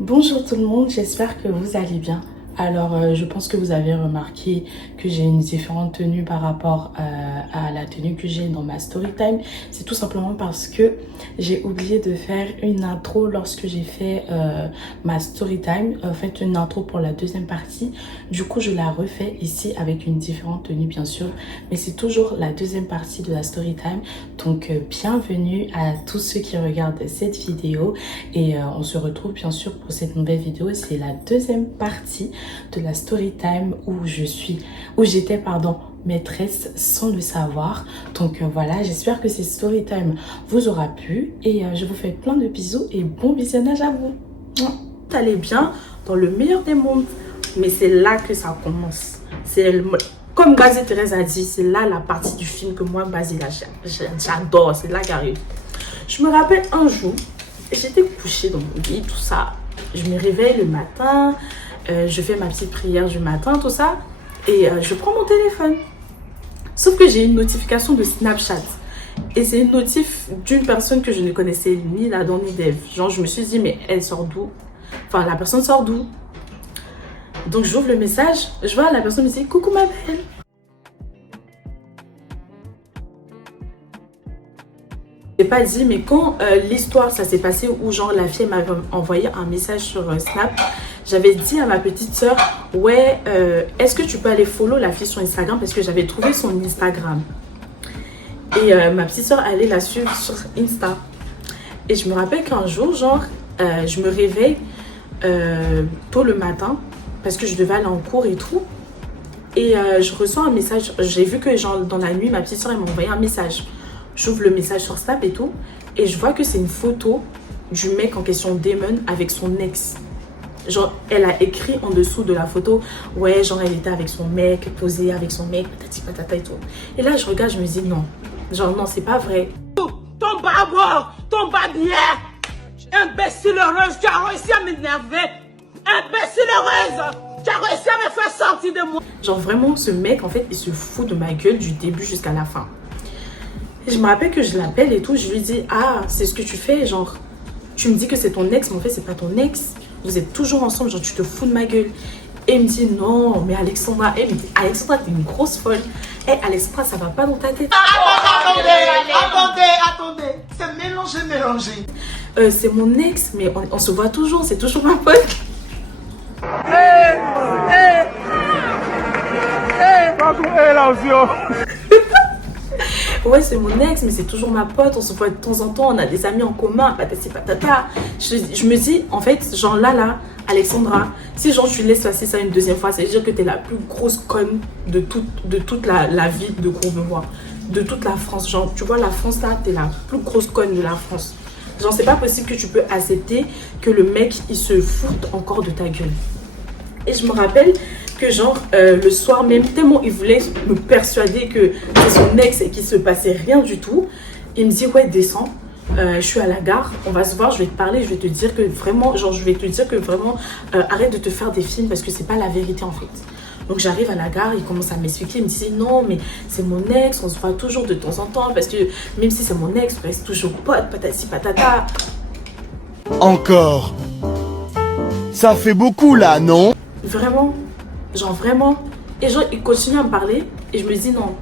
Bonjour tout le monde, j'espère que vous allez bien. Alors, je pense que vous avez remarqué que j'ai une différente tenue par rapport à la tenue que j'ai dans ma story time. C'est tout simplement parce que j'ai oublié de faire une intro lorsque j'ai fait ma story time. En fait, une intro pour la deuxième partie. Du coup, je la refais ici avec une différente tenue, bien sûr. Mais c'est toujours la deuxième partie de la story time. Donc, bienvenue à tous ceux qui regardent cette vidéo. Et on se retrouve bien sûr pour cette nouvelle vidéo. C'est la deuxième partie de la story time où j'étais maîtresse sans le savoir. Donc voilà, j'espère que cette story time vous aura plu et je vous fais plein de bisous et bon visionnage à vous. Vous allez bien dans le meilleur des mondes, mais c'est là que ça commence. Comme Basile Thérèse a dit, c'est là la partie du film que moi Basile j'adore, c'est là qu'arrive. Je me rappelle un jour, j'étais couchée dans mon lit, tout ça. Je me réveille le matin, je fais ma petite prière du matin, tout ça. Et je prends mon téléphone. Sauf que j'ai une notification de Snapchat. Et c'est une notif d'une personne que je ne connaissais ni d'Adam ni d'Ève. Genre, je me suis dit, mais elle sort d'où? Enfin, la personne sort d'où? Donc, j'ouvre le message. Je vois la personne me dit, coucou ma belle. Je n'ai pas dit, mais quand l'histoire, ça s'est passé où genre la fille m'avait envoyé un message sur Snap, j'avais dit à ma petite soeur, ouais, est-ce que tu peux aller follow la fille sur Instagram parce que j'avais trouvé son Instagram. Et ma petite soeur allait la suivre sur Insta. Et je me rappelle qu'un jour, genre, je me réveille tôt le matin parce que je devais aller en cours et tout. Et je reçois un message. J'ai vu que genre dans la nuit, ma petite soeur elle m'a envoyé un message. J'ouvre le message sur Snap et tout. Et je vois que c'est une photo du mec en question, Damon, avec son ex. Genre, elle a écrit en dessous de la photo, ouais, genre, elle était avec son mec, posée avec son mec, patati patata et tout. Et là, je regarde, je me dis, non. Genre, non, c'est pas vrai. Ton bâbord, ton babière, imbécile heureuse, tu as réussi à m'énerver. Imbécile heureuse, tu as réussi à me faire sortir de moi. Genre, vraiment, ce mec, en fait, il se fout de ma gueule du début jusqu'à la fin. Et je me rappelle que je l'appelle et tout, je lui dis, ah, c'est ce que tu fais, genre, tu me dis que c'est ton ex, mais en fait, c'est pas ton ex. Vous êtes toujours ensemble, genre, tu te fous de ma gueule. Et il me dit, non, mais Alexandra, elle me dit, Alexandra, t'es une grosse folle. Eh, Alexandra, ça va pas dans ta tête. Attendez, c'est mélangé. C'est mon ex, mais on se voit toujours, c'est toujours ma pote. Ouais, c'est mon ex, mais c'est toujours ma pote. On se voit de temps en temps, on a des amis en commun, patati patata. Je me dis, en fait, genre là, Alexandra, si genre tu laisses passer ça une deuxième fois, ça veut dire que t'es la plus grosse conne de toute la ville de Courbevoie, de toute la France. Genre, tu vois, la France là, t'es la plus grosse conne de la France. Genre, c'est pas possible que tu peux accepter que le mec, il se foute encore de ta gueule. Et je me rappelle que genre le soir même, tellement il voulait me persuader que c'est son ex et qu'il se passait rien du tout, il me dit, ouais, descends, je suis à la gare, on va se voir, je vais te parler, je vais te dire que vraiment, arrête de te faire des films parce que c'est pas la vérité en fait. Donc j'arrive à la gare, il commence à m'expliquer, il me dit, non mais c'est mon ex, on se voit toujours de temps en temps parce que même si c'est mon ex, on reste toujours pote, patati patata. Encore. Ça fait beaucoup là, non? Vraiment, genre vraiment. Et genre, il continue à me parler et je me dis non,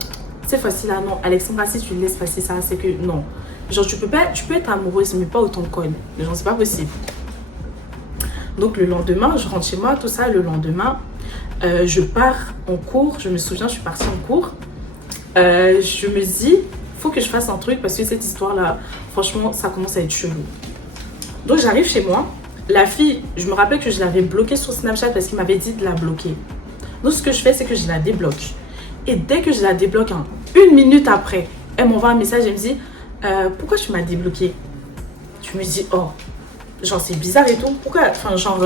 c'est facile là, non. Alexandra, si tu laisses passer ça, c'est que non. Genre, tu peux être amoureuse, mais pas autant conne. Genre, c'est pas possible. Donc, le lendemain, je rentre chez moi, tout ça. Le lendemain, je pars en cours. Je me souviens, je suis partie en cours. Je me dis, faut que je fasse un truc parce que cette histoire-là, franchement, ça commence à être chelou. Donc, j'arrive chez moi. La fille, je me rappelle que je l'avais bloquée sur Snapchat parce qu'il m'avait dit de la bloquer. Donc, ce que je fais, c'est que je la débloque. Et dès que je la débloque, une minute après, elle m'envoie un message et me dit, pourquoi tu m'as débloqué? Je me dis, oh, genre, c'est bizarre et tout. Pourquoi? Enfin, genre,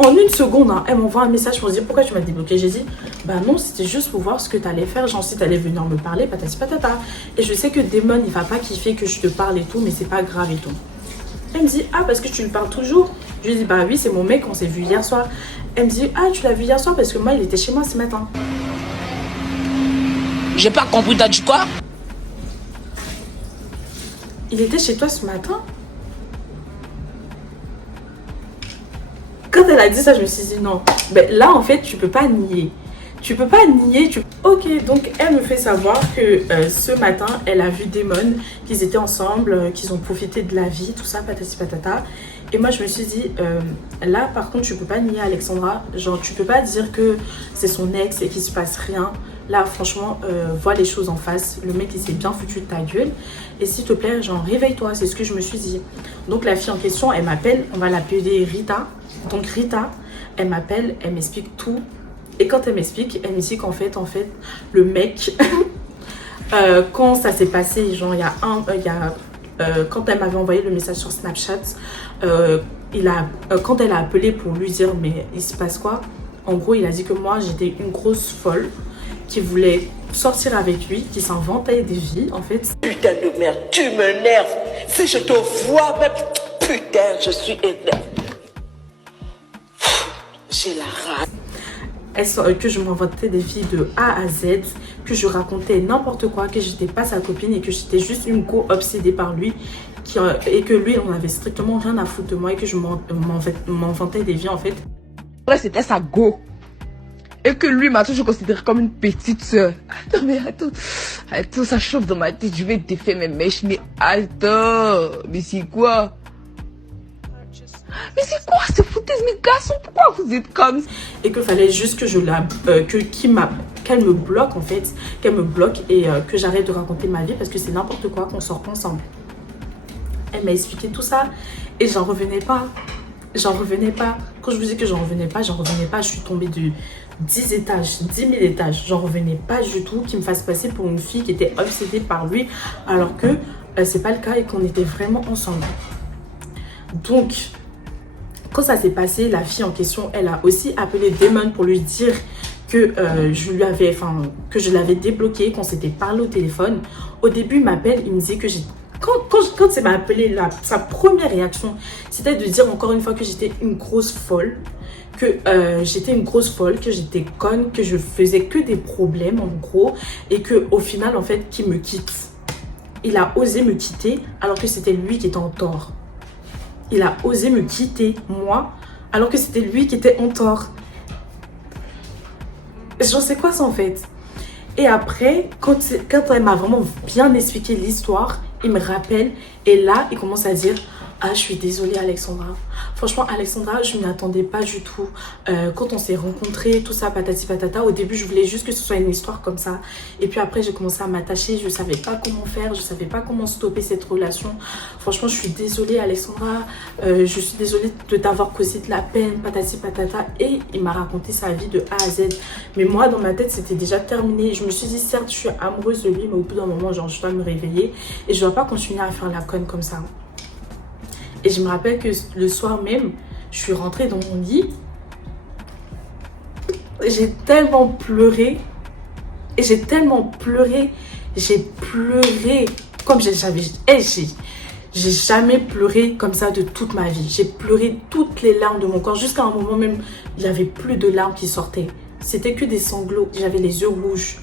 en une seconde, elle m'envoie un message pour me dire, pourquoi tu m'as débloqué? J'ai dit, bah non, c'était juste pour voir ce que tu allais faire. Genre, si tu allais venir me parler, patati patata. Et je sais que Damon, il va pas kiffer que je te parle et tout, mais c'est pas grave et tout. Elle me dit, ah, parce que tu lui parles toujours? Je lui dis, bah oui, c'est mon mec, on s'est vu hier soir. Elle me dit, ah, tu l'as vu hier soir parce que moi, il était chez moi ce matin. J'ai pas compris, t'as dit quoi? Il était chez toi ce matin? quand elle a dit ça, je me suis dit non. Ben, là, en fait, tu peux pas nier. Tu peux pas nier. Ok, donc elle me fait savoir que ce matin, elle a vu Damon, qu'ils étaient ensemble, qu'ils ont profité de la vie, tout ça, patati patata. Et moi, je me suis dit, là, par contre, tu peux pas nier Alexandra. Genre, tu peux pas dire que c'est son ex et qu'il se passe rien. Là, franchement, vois les choses en face. Le mec, il s'est bien foutu de ta gueule. Et s'il te plaît, genre, réveille-toi. C'est ce que je me suis dit. Donc, la fille en question, elle m'appelle. On va l'appeler Rita. Donc, Rita, elle m'appelle. Elle m'explique tout. Et quand elle m'explique, elle me dit qu'en fait, le mec, quand ça s'est passé, genre, quand elle m'avait envoyé le message sur Snapchat, quand elle a appelé pour lui dire, mais il se passe quoi? En gros, il a dit que moi, j'étais une grosse folle qui voulait sortir avec lui, qui s'inventait des vies, en fait. Putain de merde, tu m'énerves. Si je te vois, même, putain, je suis énervé. J'ai la rage. Que je m'inventais des vies de A à Z, que je racontais n'importe quoi, que j'étais pas sa copine et que j'étais juste une go obsédée par lui et que lui, on avait strictement rien à foutre de moi et que je m'inventais des vies en fait. C'était sa go. Et que lui m'a toujours considéré comme une petite soeur. Attends, mais attends, ça chauffe dans ma tête, je vais défaire mes mèches, mais attends, mais c'est quoi? Mais c'est quoi ce foutaise, mes garçons? Pourquoi vous êtes comme ça? Et qu'il fallait juste que qu'elle me bloque en fait, qu'elle me bloque et que j'arrête de raconter ma vie parce que c'est n'importe quoi qu'on sort ensemble. Elle m'a expliqué tout ça et j'en revenais pas. J'en revenais pas. Quand je vous dis que j'en revenais pas, je suis tombée de 10 étages, 10 000 étages. J'en revenais pas du tout qu'il me fasse passer pour une fille qui était obsédée par lui alors que c'est pas le cas et qu'on était vraiment ensemble. Donc, quand ça s'est passé, la fille en question, elle a aussi appelé Damon pour lui dire que je l'avais débloqué, qu'on s'était parlé au téléphone. Au début, il m'appelle, il me disait que quand il m'a appelé, sa première réaction, c'était de dire encore une fois que j'étais une grosse folle, que j'étais conne, que je faisais que des problèmes en gros, et que au final, en fait, qu'il me quitte. Il a osé me quitter alors que c'était lui qui était en tort. Il a osé me quitter, moi, alors que c'était lui qui était en tort. J'en sais quoi ça en fait. Et après, quand elle m'a vraiment bien expliqué l'histoire, il me rappelle et là, il commence à dire « Ah, je suis désolée Alexandra. Franchement, Alexandra, je ne m'y attendais pas du tout. Quand on s'est rencontrés, tout ça, patati patata, au début, je voulais juste que ce soit une histoire comme ça. Et puis après, j'ai commencé à m'attacher. Je ne savais pas comment faire. Je ne savais pas comment stopper cette relation. Franchement, je suis désolée, Alexandra. Je suis désolée de t'avoir causé de la peine, patati patata. » Et il m'a raconté sa vie de A à Z. Mais moi, dans ma tête, c'était déjà terminé. Je me suis dit, certes, je suis amoureuse de lui, mais au bout d'un moment, genre, je dois me réveiller. Et je ne dois pas continuer à faire la conne comme ça. Et je me rappelle que le soir même, je suis rentrée dans mon lit. J'ai tellement pleuré. Et j'ai tellement pleuré. J'ai pleuré comme j'ai jamais pleuré comme ça de toute ma vie. J'ai pleuré toutes les larmes de mon corps. Jusqu'à un moment même, il n'y avait plus de larmes qui sortaient. C'était que des sanglots. J'avais les yeux rouges.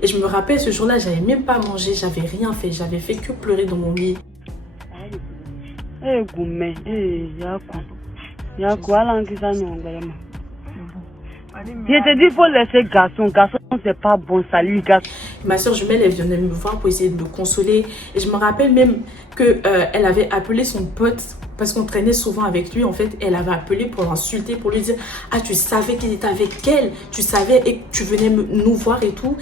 Et je me rappelle, ce jour-là, j'avais même pas mangé. J'avais rien fait. J'avais fait que pleurer dans mon lit. Je te dis, il faut laisser garçon. Garçon, c'est pas bon, salut, garçon. Ma soeur jumelle, elle venait me voir pour essayer de me consoler. Et je me rappelle même qu'elle avait appelé son pote, parce qu'on traînait souvent avec lui. En fait, elle avait appelé pour l'insulter, pour lui dire « Ah, tu savais qu'il était avec elle. Tu savais et tu venais nous voir et tout.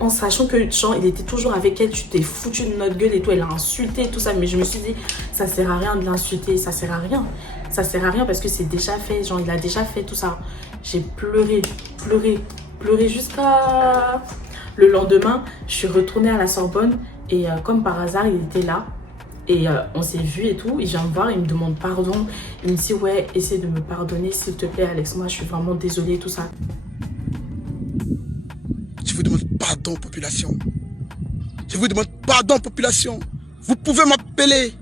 En sachant que, genre, il était toujours avec elle. Tu t'es foutu de notre gueule et tout. » Elle a insulté et tout ça. Mais je me suis dit, ça sert à rien de l'insulter. Ça sert à rien. Ça sert à rien parce que c'est déjà fait. Genre, il a déjà fait tout ça. J'ai pleuré jusqu'à... Le lendemain, je suis retournée à la Sorbonne et comme par hasard, il était là. Et on s'est vu et tout. Il vient me voir, il me demande pardon. Il me dit, ouais, essaie de me pardonner, s'il te plaît, Alex. Moi, je suis vraiment désolée, tout ça. Je vous demande pardon, population. Je vous demande pardon, population. Vous pouvez m'appeler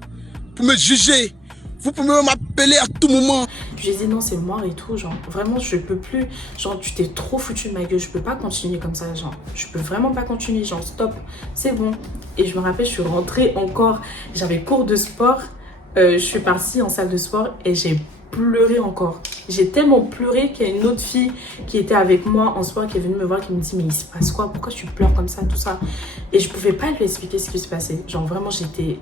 pour me juger. Vous pouvez m'appeler à tout moment. J'ai dit non, c'est mort et tout. Genre, vraiment, je peux plus. Genre, tu t'es trop foutu de ma gueule. Je peux pas continuer comme ça. Genre, je peux vraiment pas continuer. Genre, stop. C'est bon. Et je me rappelle, je suis rentrée encore. J'avais cours de sport. Je suis partie en salle de sport et j'ai pleuré encore. J'ai tellement pleuré qu'il y a une autre fille qui était avec moi en soir qui est venue me voir, qui me dit mais il se passe quoi? Pourquoi tu pleures comme ça, tout ça? Et je pouvais pas lui expliquer ce qui se passait. Genre vraiment j'étais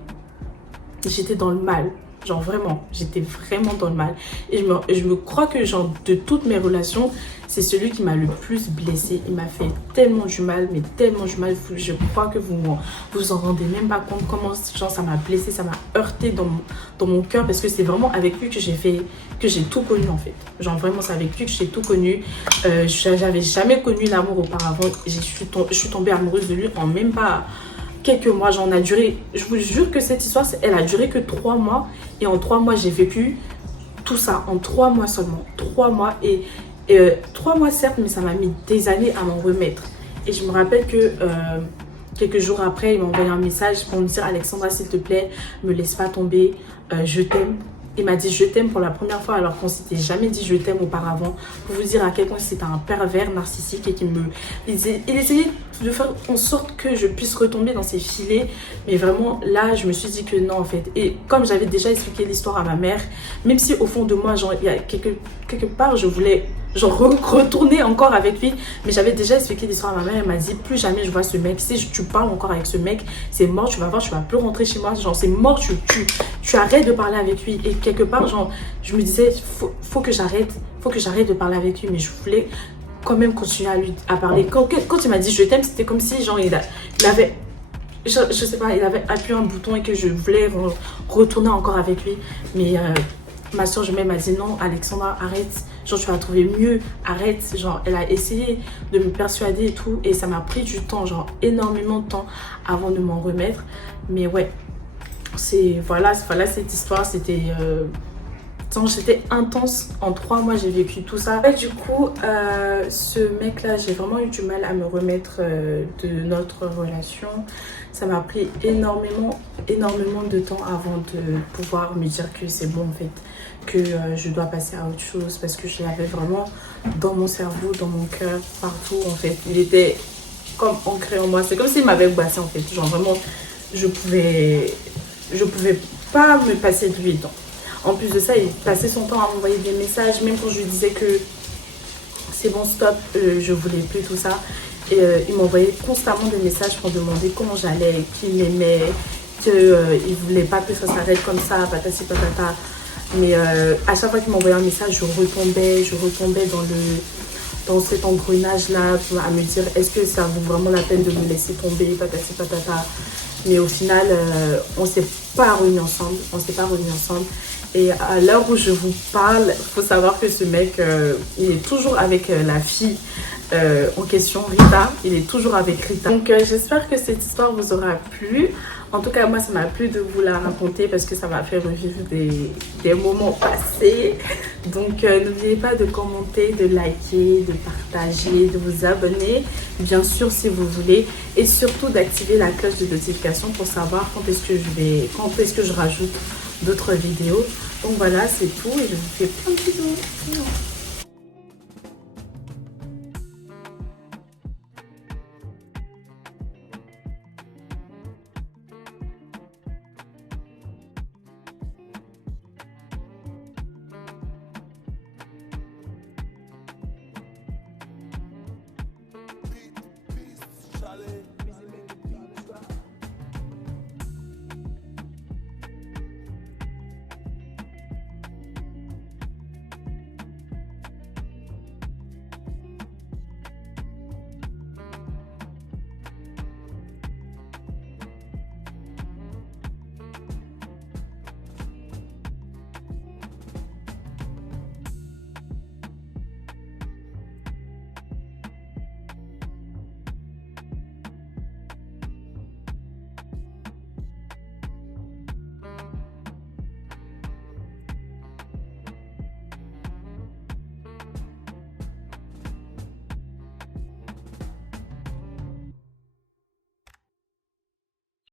dans le mal. Genre vraiment, j'étais vraiment dans le mal. Et je me crois que genre de toutes mes relations, c'est celui qui m'a le plus blessée. Il m'a fait tellement du mal, mais tellement du mal. Je crois que vous en rendez même pas compte comment genre, ça m'a blessée, ça m'a heurté dans mon cœur. Parce que c'est vraiment avec lui que j'ai tout connu en fait. Genre vraiment, c'est avec lui que j'ai tout connu. J'avais jamais connu l'amour auparavant. Je suis tombée amoureuse de lui en même pas quelques mois. J'en a duré, je vous jure que cette histoire, elle a duré que 3 mois. Et en 3 mois, j'ai vécu tout ça. En 3 mois seulement. 3 mois. Et 3 mois certes, mais ça m'a mis des années à m'en remettre. Et je me rappelle que quelques jours après, il m'a envoyé un message pour me dire « Alexandra, s'il te plaît, me laisse pas tomber, je t'aime ». Il m'a dit « je t'aime » pour la première fois alors qu'on s'était jamais dit « je t'aime » auparavant. Pour vous dire à quel point c'était un pervers narcissique et il essayait de faire en sorte que je puisse retomber dans ses filets. Mais vraiment, là, je me suis dit que non, en fait. Et comme j'avais déjà expliqué l'histoire à ma mère, même si au fond de moi, genre, il y a quelque part, je voulais genre retourner encore avec lui, mais j'avais déjà expliqué l'histoire à ma mère. Elle m'a dit plus jamais je vois ce mec, si tu parles encore avec ce mec, c'est mort, tu vas voir, tu vas plus rentrer chez moi, genre c'est mort, tu arrêtes de parler avec lui. Et quelque part, genre, je me disais faut que j'arrête de parler avec lui, mais je voulais quand même continuer à parler. Quand il m'a dit je t'aime, c'était comme si genre il avait je sais pas, il avait appuyé un bouton et que je voulais retourner encore avec lui. Mais ma soeur jumelle m'a dit non, Alexandra, arrête, genre tu vas trouver mieux, arrête. Genre elle a essayé de me persuader et tout, et ça m'a pris du temps, genre énormément de temps avant de m'en remettre. Mais ouais, voilà cette histoire, c'était intense. En 3 mois, j'ai vécu tout ça. Et du coup, ce mec-là, j'ai vraiment eu du mal à me remettre de notre relation. Ça m'a pris énormément de temps avant de pouvoir me dire que c'est bon en fait, que je dois passer à autre chose, parce que je l'avais vraiment dans mon cerveau, dans mon cœur, partout en fait. Il était comme ancré en moi. C'est comme s'il m'avait bassé en fait. Genre vraiment, je pouvais pas me passer de lui dedans. En plus de ça, il passait son temps à m'envoyer des messages, même quand je lui disais que c'est bon, stop, je voulais plus tout ça. Et il m'envoyait constamment des messages pour demander comment j'allais, qu'il m'aimait, qu'il voulait pas que ça s'arrête comme ça, patati patata. Mais à chaque fois qu'il m'envoyait un message, je retombais dans cet engrenage-là, à me dire est-ce que ça vaut vraiment la peine de me laisser tomber, patati patata. Mais au final, on s'est pas remis ensemble, Et à l'heure où je vous parle, il faut savoir que ce mec, il est toujours avec la fille en question, Rita. Il est toujours avec Rita. Donc j'espère que cette histoire vous aura plu. En tout cas, moi, ça m'a plu de vous la raconter parce que ça m'a fait revivre des moments passés. Donc n'oubliez pas de commenter, de liker, de partager, de vous abonner, bien sûr si vous voulez. Et surtout d'activer la cloche de notification pour savoir quand est-ce que je rajoute d'autres vidéos. Donc voilà, c'est tout et je vous fais plein de bisous.